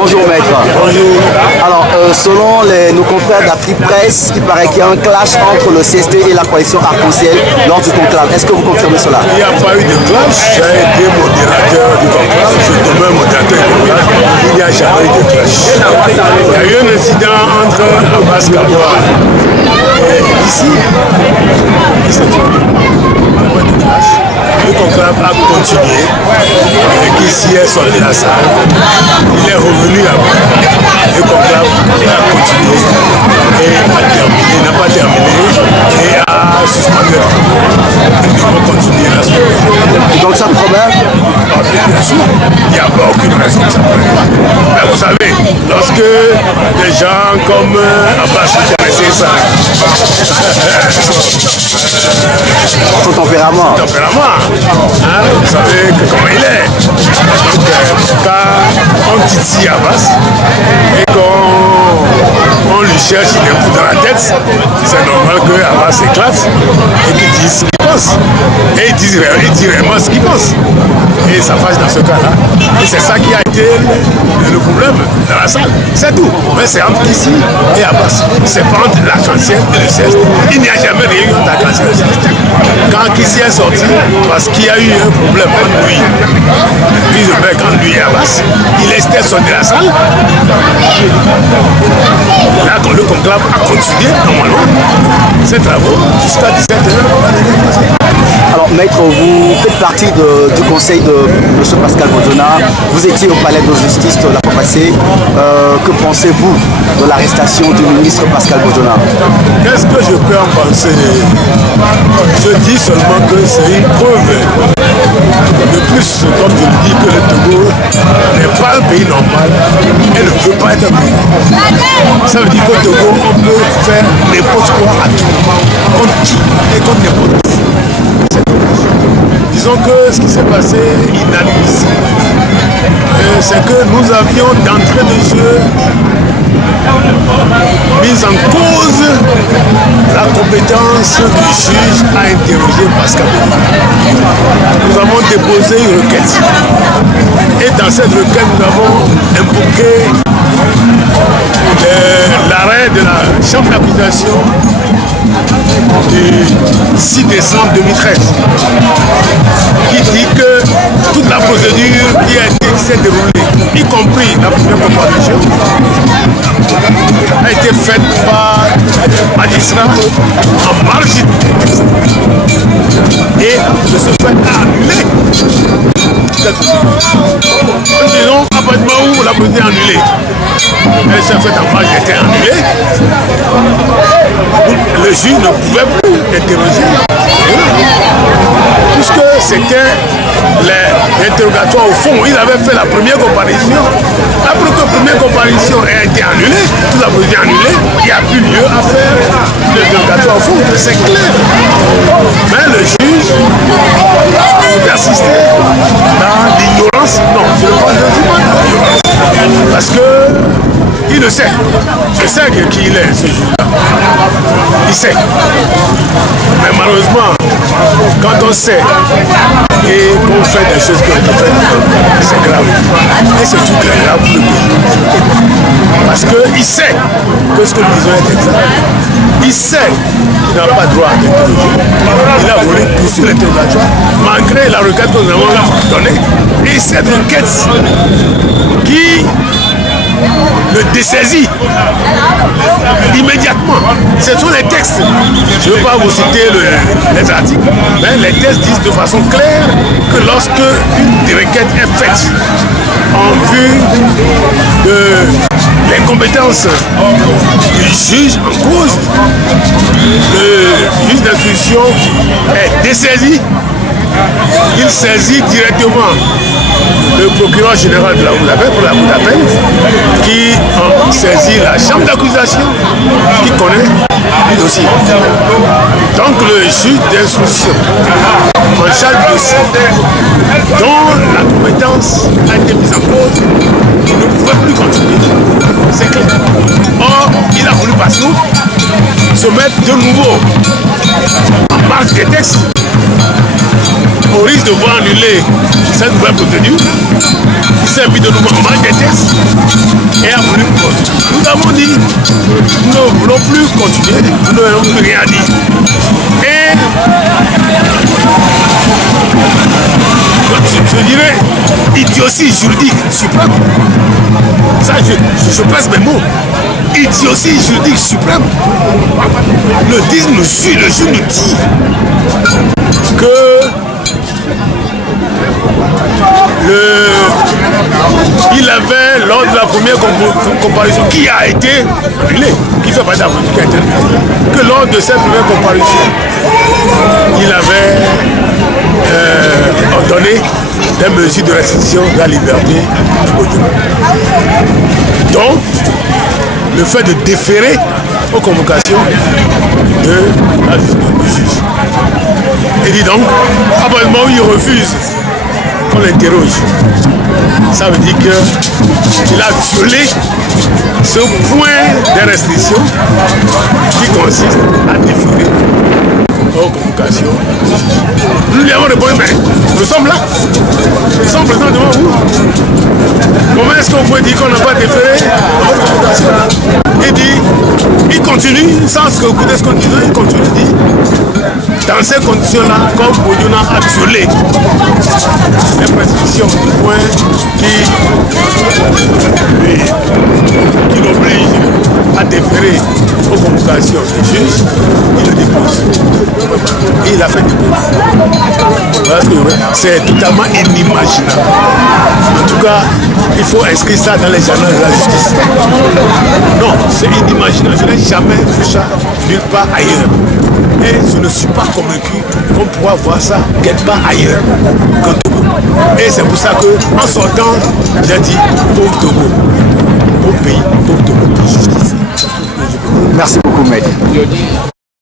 Bonjour maître. Bonjour. Alors, selon nos confrères d'Afrique Presse, il paraît qu'il y a un clash entre le CST et la coalition Arc-en-Ciel lors du conclave. Est-ce que vous confirmez cela? Il n'y a pas eu de clash. J'ai été modérateur du conclave. Je demeure modérateur du conclave. Il n'y a jamais eu de clash. Il y a eu un incident entre Abbas Kabwa et ici. Le conclave a continué et qu'ici est sorti de la salle. Il est revenu après. Le conclave a continué et n'a pas terminé et a suspendu. Nous devons continuer la semaine. Donc ça promet? Bien sûr, il n'y a pas aucune raison que ça ne prenne pas. Mais vous savez, lorsque des gens comme Abbas connaissaient ça, son tempérament. Hein, vous savez comment il est. Donc, quand on titille Abbas et qu'on lui cherche des coups dans la tête, c'est normal que Abbas s'éclate et qu'il dise ce qu'il pense. Et il dit réellement ce qu'il pense. Et ça fâche dans ce cas-là. Et c'est ça qui a été le problème dans la salle. C'est tout. Mais c'est entre ici et Abbas. C'est pas entre l'Arc-en-Ciel et le CST. Il n'y a jamais rien entre l'Arc-en-Ciel et le CST. Quand Kissi est sorti, parce qu'il y a eu un problème entre lui, entre lui et Abbas, il était sorti de la salle. Là, quand le conclave a continué, normalement, ses travaux jusqu'à 17h. Alors, maître, vous faites partie du conseil de M. Pascal Bojona. Vous étiez au palais de justice la fois passée. Que pensez-vous de l'arrestation du ministre Pascal Bojona? Qu'est-ce que je peux en penser? Je dis seulement que c'est une preuve. De plus, comme je le dis, que le Togo n'est pas un pays normal et ne peut pas être un pays normal. Ça veut dire qu'au Togo, on peut faire n'importe quoi à tout moment, contre qui et contre n'importe qui. Disons que ce qui s'est passé inadmissible, c'est que nous avions d'entrée de jeu mis en cause la compétence du juge à interroger Pascal Bojona. Nous avons déposé une requête et dans cette requête nous avons invoqué l'arrêt de la chambre d'accusation du 6 décembre 2013 qui dit que toute la procédure qui s'est déroulée, y compris la première comparution, a été faite par magistrat en marge du texte et de ce fait a annulé cette procédure. Nous disons, à partir du moment où la procédure est annulée, elle s'est faite en marge, elle était annulée, le juge ne pouvait plus interroger puisque c'était l'interrogatoire au fond. Il avait fait la première comparution. Après que la première comparution a été annulée, toute la procédure annulée, il n'y a plus lieu à faire l'interrogatoire au fond. C'est clair. Mais le juge a persisté dans l'ignorance. Non, je ne dis pas dans l'ignorance. Parce que il le sait. Je sais qui il est, ce juge-là. Il sait. Mais malheureusement, quand on sait et qu'on fait des choses qui ont été faites, c'est grave. Et c'est tout grave pour le pays. Parce qu'il sait que ce que nous disons est exact. Il sait qu'il n'a pas droit d'interroger. Il a voulu poursuivre l'interrogatoire malgré la requête que nous avons donnée. Et cette requête qui le dessaisit immédiatement. Ce sont les textes. Je ne veux pas vous citer les articles, mais les textes disent de façon claire que lorsque une requête est faite en vue de l'incompétence du juge en cause, le juge d'instruction est dessaisi. Il saisit directement le procureur général de la Cour d'appel pour la Cour d'appel qui saisit la chambre d'accusation qui connaît le dossier. Donc le juge d'instruction en charge du dossier dont la compétence a été mise en cause ne pouvait plus continuer. C'est clair. Or, il a voulu passer se mettre de nouveau en marge des textes au risque de voir annuler cette nouvelle procédure. Il s'est mis de nouveau en marge des textes plus continuer, nous n'avons plus rien à dire. Et je dirais idiotie juridique suprême. Ça, je pèse mes mots. Idiotie juridique suprême. Le disque nous suit, le jeu nous dit que il avait, lors de la première comparution qui a été annulée, qui fait partie de la politique qui a été annulée, que lors de cette première comparution, il avait ordonné des mesures de restriction de la liberté du Bodjona. Donc, le fait de déférer aux convocations de la juge. Et dit donc, apparemment, il refuse qu'on l'interroge. Ça veut dire qu'il a violé ce point de restriction qui consiste à déférer aux convocations. Nous lui avons répondu, mais nous sommes là. Nous sommes présents devant vous. Comment est-ce qu'on peut dire qu'on n'a pas déféré à votre convocation? Il continue, sans écouter ce qu'on dit, il continue de dire, dans ces conditions-là, comme Bodjona a violé les prescriptions du point qui l'oblige à déférer aux convocations du juge, il le dépose. Et il a fait dépôt. Voilà ce que c'est totalement inimaginable. En tout cas, il faut inscrire ça dans les journaux de la justice. Non, c'est inimaginable. Je n'ai jamais vu ça nulle part ailleurs. Et je ne suis pas convaincu qu'on pourra voir ça quelque part ailleurs qu'au Togo. Et c'est pour ça qu'en sortant, j'ai dit pauvre Togo, pauvre pays, pauvre Togo, pauvre justice. Merci beaucoup, maître.